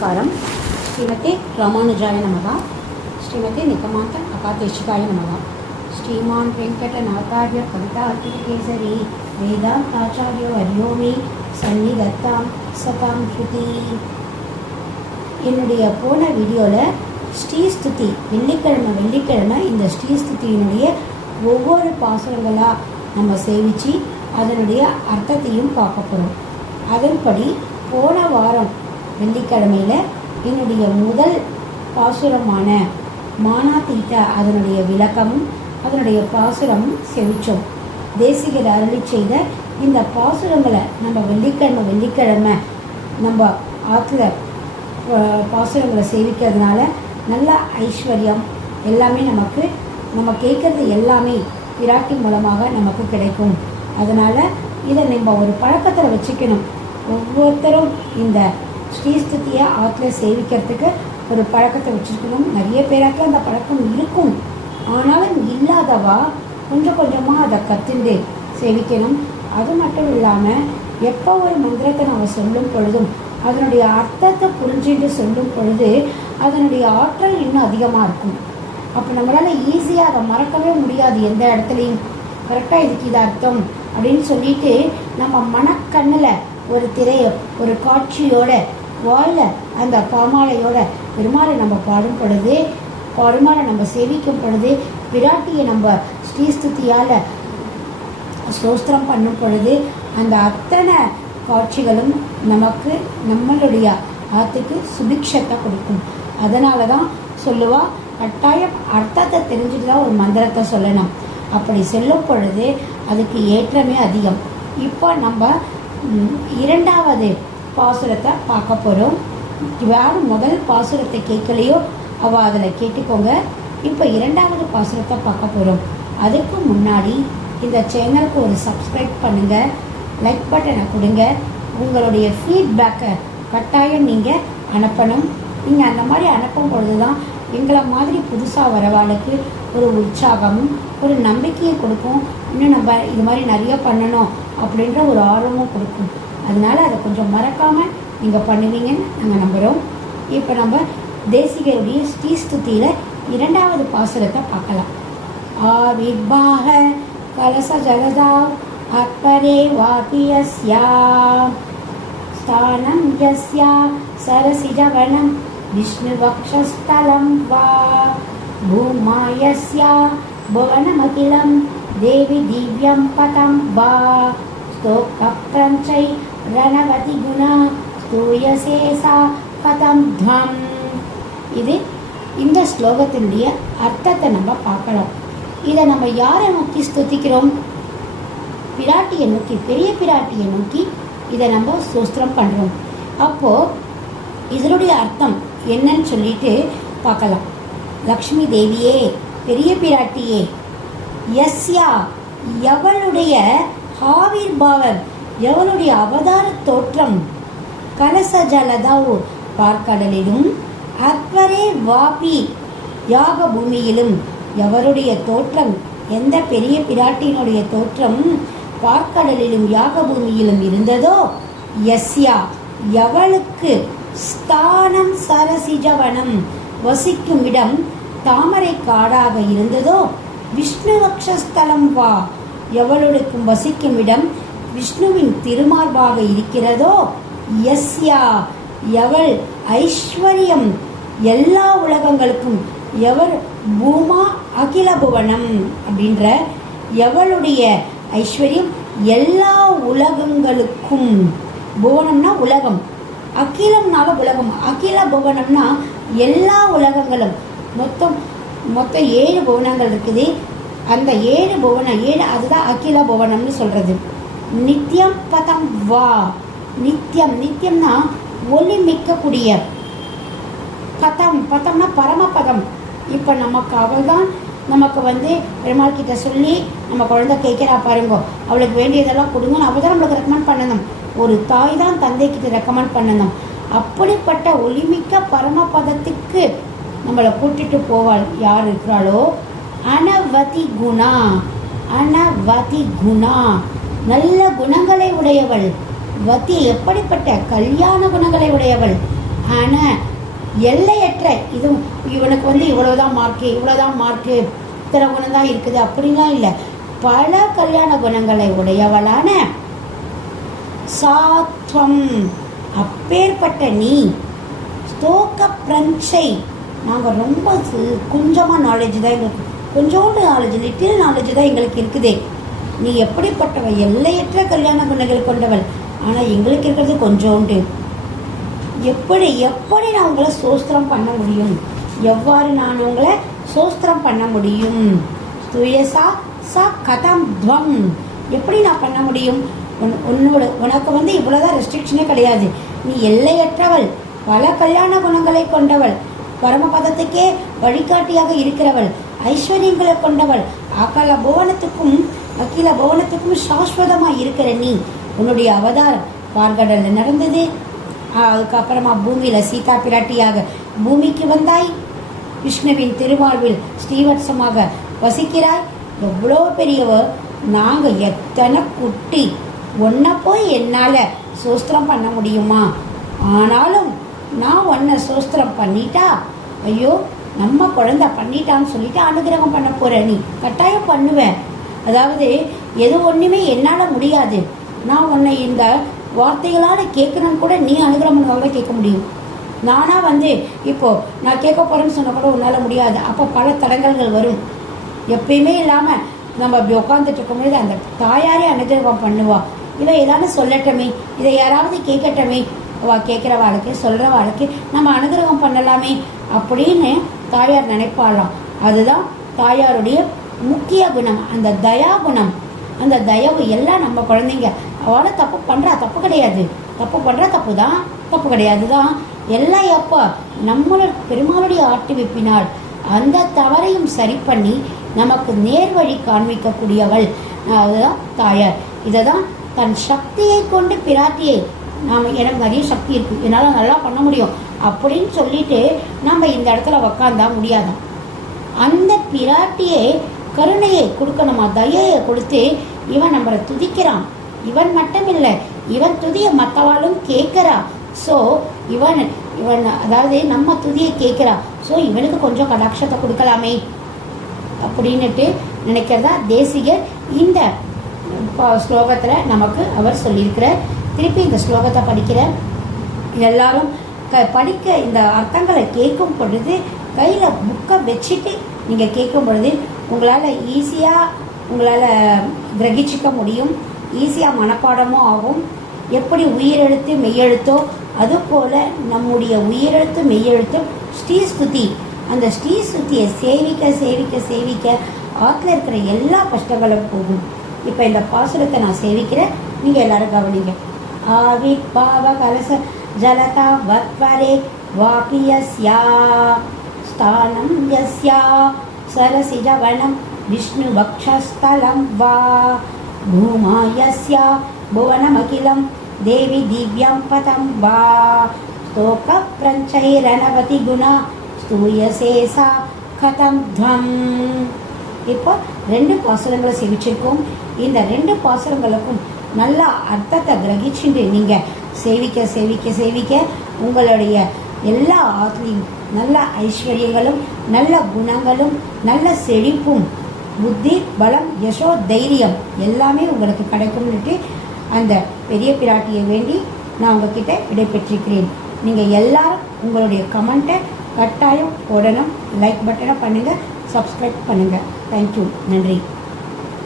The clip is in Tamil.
நமஸ்காரம். ஸ்ரீமதி ராமானுஜாய நமகா. ஸ்ரீமதி நிகமாந்த அகாதேஷிகாய நமகா. ஸ்ரீமான் வெங்கடநாதாரிய கவிதார்த்திகேசரி வேதாந்தாச்சாரியோ ஹரியோமி சந்நிதத்தாம் சதாம் ஸ்ருதி. என்னுடைய போன வீடியோவில் ஸ்ரீஸ்துதி வெள்ளிக்கிழமை வெள்ளிக்கிழமை இந்த ஸ்ரீஸ்துதியினுடைய ஒவ்வொரு பாசுரங்களாக நம்ம சேவித்து அதனுடைய அர்த்தத்தையும் பார்க்க போகிறோம் அதன்படி போன வாரம் வெள்ளிக்கிழமையில் என்னுடைய முதல் பாசுரமான மானா தீட்டா அதனுடைய விளக்கமும் அதனுடைய பாசுரமும் செவிச்சோம். தேசிகர் அருளி செய்த இந்த பாசுரங்களை நம்ம வெள்ளிக்கிழமை வெள்ளிக்கிழமை நம்ம ஆற்றுல பாசுரங்களை சேவிக்கிறதுனால நல்ல ஐஸ்வர்யம் எல்லாமே நமக்கு நம்ம கேட்கறது எல்லாமே பிராட்டி மூலமாக நமக்கு கிடைக்கும். அதனால் இதை நம்ம ஒரு பழக்கத்தில் வச்சுக்கணும். ஒவ்வொருத்தரும் இந்த ஸ்ரீஸ்துதியை ஆற்றுல சேவிக்கிறதுக்கு ஒரு பழக்கத்தை வச்சுருக்கணும். நிறைய பேராக்கு அந்த பழக்கம் இருக்கும். ஆனாலும் இல்லாதவா கொஞ்சம் கொஞ்சமாக அதை கற்றுண்டு சேவிக்கணும். அது மட்டும் இல்லாமல் எப்போ ஒரு மந்திரத்தை நம்ம சொல்லும் பொழுதும் அதனுடைய அர்த்தத்தை புரிஞ்சுட்டு சொல்லும் பொழுது அதனுடைய ஆற்றல் இன்னும் அதிகமாக இருக்கும். அப்போ நம்மளால் ஈஸியாக அதை மறக்கவே முடியாது எந்த இடத்துலையும். கரெக்டாக இதுக்கு இது அர்த்தம் அப்படின்னு சொல்லிட்டு நம்ம மனக்கண்ணில் ஒரு திரையோ ஒரு காட்சியோட வாயில அந்த பாமாலையோட பெருமாளை நம்ம பாடும் பொழுது பெருமாளை நம்ம சேவிக்கும் பொழுது பிராட்டியை நம்ம ஸ்ரீஸ்துதியால் ஸ்தோத்திரம் பண்ணும் பொழுது அந்த அத்தனை காட்சிகளும் நமக்கு நம்மளுடைய ஆத்துக்கு சுபிக்ஷத்தை கொடுக்கும். அதனால தான் சொல்லுவா கட்டாயம் அர்த்தத்தை தெரிஞ்சுட்டு தான் ஒரு மந்திரத்தை சொல்லணும். அப்படி சொல்லும் பொழுது அதுக்கு ஏற்றமே அதிகம். இப்போ நம்ம இரண்டாவது பாசுரத்தை பார்க்க போகிறோம் யார் முதல் பாசுரத்தை கேட்கலையோ அவள் அதில் கேட்டுக்கோங்க. இப்போ இரண்டாவது பாசுரத்தை பார்க்க போகிறோம் அதுக்கு முன்னாடி இந்த சேனலுக்கு ஒரு சப்ஸ்கிரைப் பண்ணுங்கள் லைக் பட்டனை கொடுங்க. உங்களுடைய ஃபீட்பேக்கை கட்டாயம் நீங்கள் அனுப்பணும். நீங்கள் அந்த மாதிரி அனுப்பும் பொழுது தான் எங்களை மாதிரி புதுசாக வரவாளுக்கு ஒரு உற்சாகமும் ஒரு நம்பிக்கையும் கொடுக்கும். இன்னும் நம்ம இது மாதிரி நிறைய பண்ணணும் அப்படின்ற ஒரு ஆர்வமும் கொடுக்கும். அதனால அதை கொஞ்சம் மறக்காமல் நீங்கள் பண்ணுவீங்கன்னு நாங்கள் நம்புகிறோம் இப்போ நம்ம தேசிகருடைய ஸ்ரீஸ்துதியில் இரண்டாவது பாசுரத்தை பார்க்கலாம் ஆவிர்வாக கலச ஜலதா அத்பரே வாபி யஸ்யா स्थानं यस्या सरसिजवनं विष्णुवक्षस्थलं वा भूमा यस्या भुवनमखिलं देवि दिव्यं पदं वा स्तोकप्रं ரணவதி குணா ஸ்தூயசேசா கதம் துவம் இது இந்த ஸ்லோகத்தினுடைய அர்த்தத்தை நம்ம பார்க்கலாம் இதை நம்ம யாரை நோக்கி ஸ்துதிக்கிறோம்? பிராட்டியை நோக்கி பெரிய பிராட்டியை நோக்கி இதை நம்ம சூஸ்திரம் பண்ணுறோம் அப்போது இதனுடைய அர்த்தம் என்னன்னு சொல்லிட்டு பார்க்கலாம். லக்ஷ்மி தேவியே பெரிய பிராட்டியே எஸ்யா எவளுடைய ஆவிர்பாவம்? எவனுடைய அவதார தோற்றம் கலச ஜலதாவ் பார்க்கடலிலும் அக்வரே வாபி யாக பூமியிலும் எவருடைய தோற்றம் எந்த பெரிய பிராட்டியினுடைய தோற்றம் பார்க்கடலிலும் யாக பூமியிலும் இருந்ததோ? யஸ்யா எவளுக்கு ஸ்தானம் சரசிஜவனம் வசிக்கும் இடம் தாமரை காடாக இருந்ததோ? விஷ்ணுவக்ஷஸ்தலம் வா எவளுக்கும் வசிக்கும் இடம் விஷ்ணுவின் திருமார்பாக இருக்கிறதோ? யஸ்யா எவள் ஐஸ்வர்யம் எல்லா உலகங்களுக்கும் எவர் பூமா அகில புவனம் அப்படின்ற எவளுடைய ஐஸ்வர்யம் எல்லா உலகங்களுக்கும். புவனம்னா உலகம். அகிலம்னால உலகம். அகில புவனம்னா எல்லா உலகங்களும். மொத்தம் மொத்தம் ஏழு புவனங்கள் இருக்குது. அந்த ஏழு புவனம் ஏழு அதுதான் அகில புவனம்னு சொல்கிறது நித்தியம் பதம் வா. நித்தியம் நித்தியம்னா ஒளி மிக்கக்கூடிய பதம். பதம்னா பரமபதம். இப்போ நமக்கு அவள் தான் நமக்கு வந்து பெருமாள் கிட்ட சொல்லி நம்ம குழந்தை கேட்கிறா பாருங்க. அவளுக்கு வேண்டியதெல்லாம் கொடுங்கன்னு அவள் தான் நம்மளுக்கு ரெக்கமெண்ட் பண்ணணும். ஒரு தாய் தான் தந்தை கிட்ட ரெக்கமெண்ட் பண்ணணும். அப்படிப்பட்ட ஒளிமிக்க பரமபதத்துக்கு நம்மளை கூட்டிட்டு போவாள். யார் இருக்கிறாளோ? அனவதி குணா. அனவதி குணா. நல்ல குணங்களை உடையவள். வதி எப்படிப்பட்ட கல்யாண குணங்களை உடையவள்? ஆனால் எல்லையற்ற இது இவனுக்கு வந்து இவ்வளோதான் மார்க்கு இவ்வளோதான் மார்க்கு இத்தனை குணம் தான் இருக்குது அப்படிலாம் இல்லை. பல கல்யாண குணங்களை உடையவளான சாத்வம். அப்பேற்பட்ட நீ ஸ்தோக்க பிரஞ்சை. நாங்கள் ரொம்ப கொஞ்சமாக நாலேஜ் தான் எங்களுக்கு கொஞ்சோண்டு நாலேஜ் லிட்டில் நாலேஜ் தான் எங்களுக்கு இருக்குதே. நீ எப்படிப்பட்டவள்? எல்லையற்ற கல்யாண குணங்கள் கொண்டவள். ஆனால் எங்களுக்கு இருக்கிறது கொஞ்சோண்டு. எப்படி எப்படி நான் உங்களை சோஸ்திரம் பண்ண முடியும்? எவ்வாறு நான் உங்களை சோஸ்திரம் பண்ண முடியும்? துயசா சா கதம் துவம். எப்படி நான் பண்ண முடியும்? உன்- உன்னோட உனக்கு வந்து இவ்வளோதான் ரெஸ்ட்ரிக்ஷனே கிடையாது. நீ எல்லையற்றவள். பல கல்யாண குணங்களை கொண்டவள். பரமபதத்துக்கே வழிகாட்டியாக இருக்கிறவள். ஐஸ்வர்யங்களை கொண்டவள். அகல புவனத்துக்கும் அகில பவனத்துக்கும் சாஸ்வதமாக இருக்கிற நீ உன்னுடைய அவதாரம் பார்கடலில் நடந்தது. அதுக்கப்புறமா பூமியில் சீதா பிராட்டியாக பூமிக்கு வந்தாய். விஷ்ணுவின் திருவாழ்வில் ஸ்ரீவத்சமாக வசிக்கிறாய். எவ்வளோ பெரியவ நாங்கள் எத்தனை குட்டி. ஒன்றை போய் என்னால் சோஸ்திரம் பண்ண முடியுமா? ஆனாலும் நான் ஒன்றை சோஸ்திரம் பண்ணிட்டா ஐயோ நம்ம குழந்தை பண்ணிட்டான்னு சொல்லிட்டு அனுகிரகம் பண்ண போகிற நீ. கட்டாயம் பண்ணுவேன் அதாவது எது ஒன்றுமே என்னால் முடியாது. நான் உன்னை இந்த வார்த்தைகளால் கேட்கணும்னு கூட நீ அனுகிரகம் கூட கேட்க முடியும். நானாக வந்து இப்போது நான் கேட்க போகிறேன்னு சொன்ன கூட உன்னால் முடியாது. அப்போ பல தடங்கல்கள் வரும். எப்பயுமே இல்லாமல் நம்ம அப்படி உட்காந்துட்டு இருக்கும்போது அந்த தாயாரே அனுகிரகம் பண்ணுவா. இவ ஏதாவது சொல்லட்டமே இதை யாராவது கேட்கட்டமே. வா கேட்குற வாழ்க்கை சொல்கிற வாழ்க்கை நம்ம அனுகிரகம் பண்ணலாமே அப்படின்னு தாயார் நினைப்பாளாம். அதுதான் தாயாருடைய முக்கிய குணம் அந்த தயா குணம். அந்த தயவு எல்லாம் நம்ம குழந்தைங்க அவளை தப்பு பண்ணுறா தப்பு கிடையாது. தப்பு பண்ணுறா தப்பு தான் தப்பு கிடையாது தான். எல்லாம் எப்போ? நம்மளோட பெருமாளுடைய ஆட்டி வைப்பினால் அந்த தவறையும் சரி பண்ணி நமக்கு நேர் வழி காண்பிக்கக்கூடியவள் அதுதான் தாயார். இதை தான் தன் சக்தியை கொண்டு பிராட்டியை நாம் எனக்கு நிறைய சக்தி இருக்குது என்னால் நல்லா பண்ண முடியும். அப்படின்னு சொல்லிட்டு நம்ம இந்த இடத்துல உக்காந்தா முடியாதான். அந்த பிராட்டியே கருணையை கொடுக்கணுமா? தயையை கொடுத்து இவன் நம்மளை துதிக்கிறான். இவன் மட்டும் இல்லை இவன் துதியை மற்றவாளும் கேட்குறா. ஸோ இவன் இவன் அதாவது நம்ம துதியை கேட்குறா. ஸோ இவனுக்கு கொஞ்சம் கடாட்சத்தை கொடுக்கலாமே. அப்படின்னுட்டு நினைக்கிறதா தேசிகர் இந்த ஸ்லோகத்தில் நமக்கு அவர் சொல்லியிருக்கிறார். திருப்பி இந்த ஸ்லோகத்தை படிக்கிற எல்லாரும் க படிக்க இந்த அர்த்தங்களை கேட்கும் பொழுது கையில் புக்கை வச்சுட்டு நீங்கள் கேட்கும் பொழுது உங்களால் ஈஸியாக உங்களால் கிரகிச்சிக்க முடியும். ஈஸியாக மனப்பாடமும் ஆகும். எப்படி உயிரெழுத்து மெய்யெழுத்தோ அதுபோல் நம்முடைய உயிரெழுத்து மெய்யெழுத்தும் ஸ்ரீஸ்துதி அந்த ஸ்ரீஸ்துதியை சேவிக்க சேவிக்க சேவிக்க ஆற்றுல இருக்கிற எல்லா கஷ்டங்களும் போகும். இப்போ இந்த பாசுரத்தை நான் சேவிக்கிறேன். நீங்கள் எல்லாரும் கவனிங்க. ஆவி பாவ கலச ஜலதா வத்வரே வாபி ஸ்தானம் யஸ்யா. सरसिजवनं विष्णुवक्षस्थलं वा भूमा यस्या भुवनमखिलं देवि दिव्यं पदं वा स्तोकप्रञ्चैरनवति गुणा स्तूयसे सा கதம் துவம் இப்போ ரெண்டு பாசுரங்களை சேவிச்சிருக்கோம் இந்த ரெண்டு பாசுரங்களுக்கும் நல்ல அர்த்தத்தை கிரகிச்சுட்டு நீங்கள் சேவிக்க சேவிக்க சேவிக்க உங்களுடைய எல்லா ஆத்லையும் நல்ல ஐஸ்வர்யங்களும் நல்ல குணங்களும் நல்ல செழிப்பும் புத்தி பலம் யசோ தைரியம் எல்லாமே உங்களுக்கு கிடைக்கும்னுட்டு அந்த பெரிய பிராட்டியை வேண்டி நான் உங்ககிட்ட விடைபெற்றிருக்கிறேன். நீங்கள் எல்லாரும் உங்களுடைய கமெண்ட்டை கட்டாயம் போடணும் லைக் பட்டனை பண்ணுங்கள் சப்ஸ்கிரைப் பண்ணுங்கள் தேங்க்யூ நன்றி.